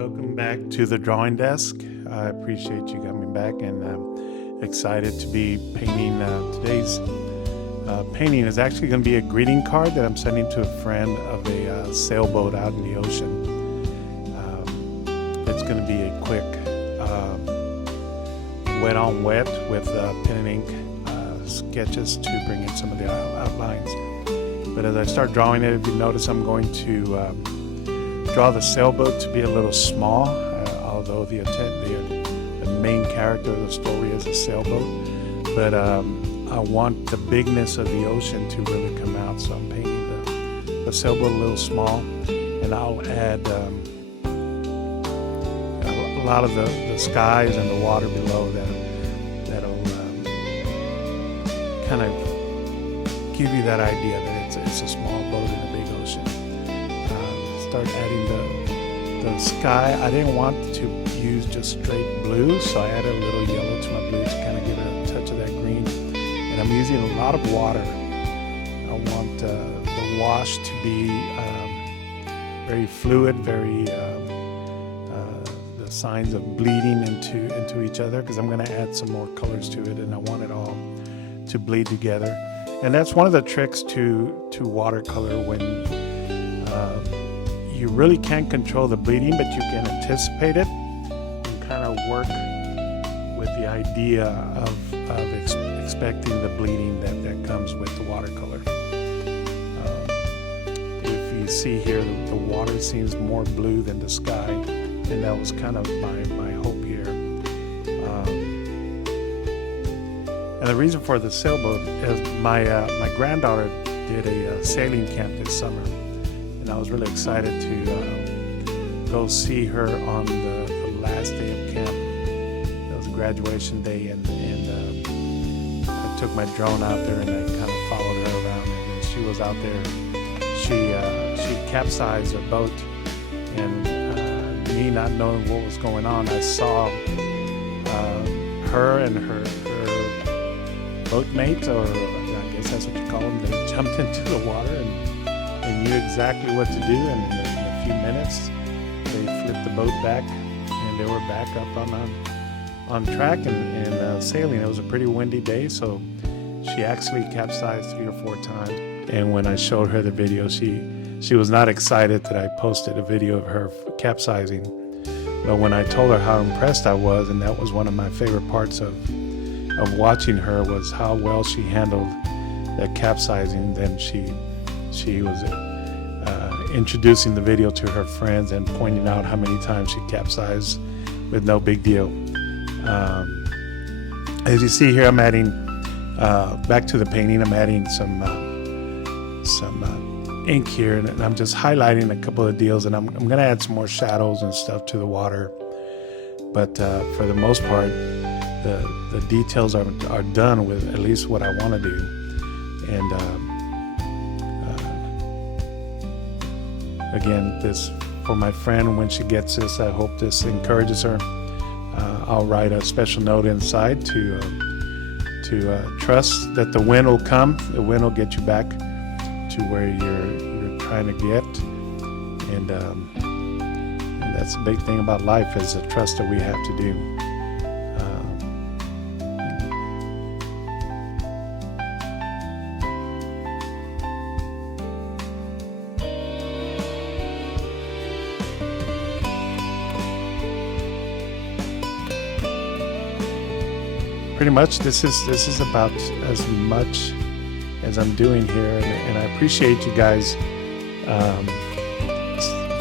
Welcome back to the drawing desk. I appreciate you coming back, and I'm excited to be painting. Today's painting is actually going to be a greeting card that I'm sending to a friend of a sailboat out in the ocean. It's going to be a quick wet on wet with pen and ink sketches to bring in some of the outlines. But as I start drawing it, if you notice, I'm going to draw the sailboat to be a little small, although the main character of the story is a sailboat. But I want the bigness of the ocean to really come out, so I'm painting the sailboat a little small, and I'll add a lot of the skies and the water below that'll kind of give you that idea that it's a small boat in a big ocean. Start adding the sky. I didn't want to use just straight blue, so I added a little yellow to my blue to kind of give it a touch of that green. And I'm using a lot of water. I want the wash to be very fluid, very the signs of bleeding into each other, because I'm going to add some more colors to it, and I want it all to bleed together. And that's one of the tricks to watercolor, when you really can't control the bleeding, but you can anticipate it and kind of work with the idea of expecting the bleeding that comes with the watercolor. If you see here, the water seems more blue than the sky, and that was kind of my hope here. And the reason for the sailboat is my granddaughter did a sailing camp this summer. And I was really excited to go see her on the last day of camp. It was a graduation day, and I took my drone out there and I kind of followed her around. And when she was out there, she capsized her boat, and me not knowing what was going on, I saw her and her boatmate, or I guess that's what you call them, they jumped into the water and knew exactly what to do, and in a few minutes they flipped the boat back and they were back up on track and sailing. It was a pretty windy day, so she actually capsized 3 or 4 times. And when I showed her the video, she was not excited that I posted a video of her capsizing. But when I told her how impressed I was, and that was one of my favorite parts of watching her, was how well she handled that capsizing, then she was introducing the video to her friends and pointing out how many times she capsized with no big deal. As you see here, I'm adding, back to the painting, I'm adding some ink here, and I'm just highlighting a couple of deals, and I'm going to add some more shadows and stuff to the water. But for the most part, the details are done with at least what I want to do. And again, this for my friend, when she gets this, I hope this encourages her. I'll write a special note inside to trust that the wind will come. The wind will get you back to where you're trying to get. And that's the big thing about life, is the trust that we have to do. Pretty much, this is about as much as I'm doing here, and I appreciate you guys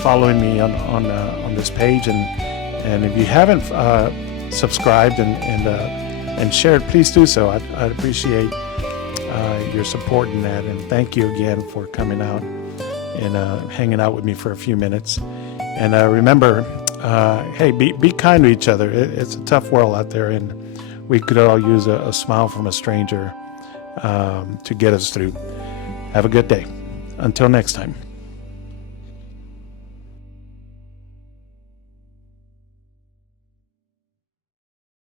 following me on this page, and if you haven't subscribed and shared, please do so. I'd appreciate your support in that, and thank you again for coming out and hanging out with me for a few minutes. And remember, hey, be kind to each other. It's a tough world out there, and we could all use a smile from a stranger to get us through. Have a good day. Until next time.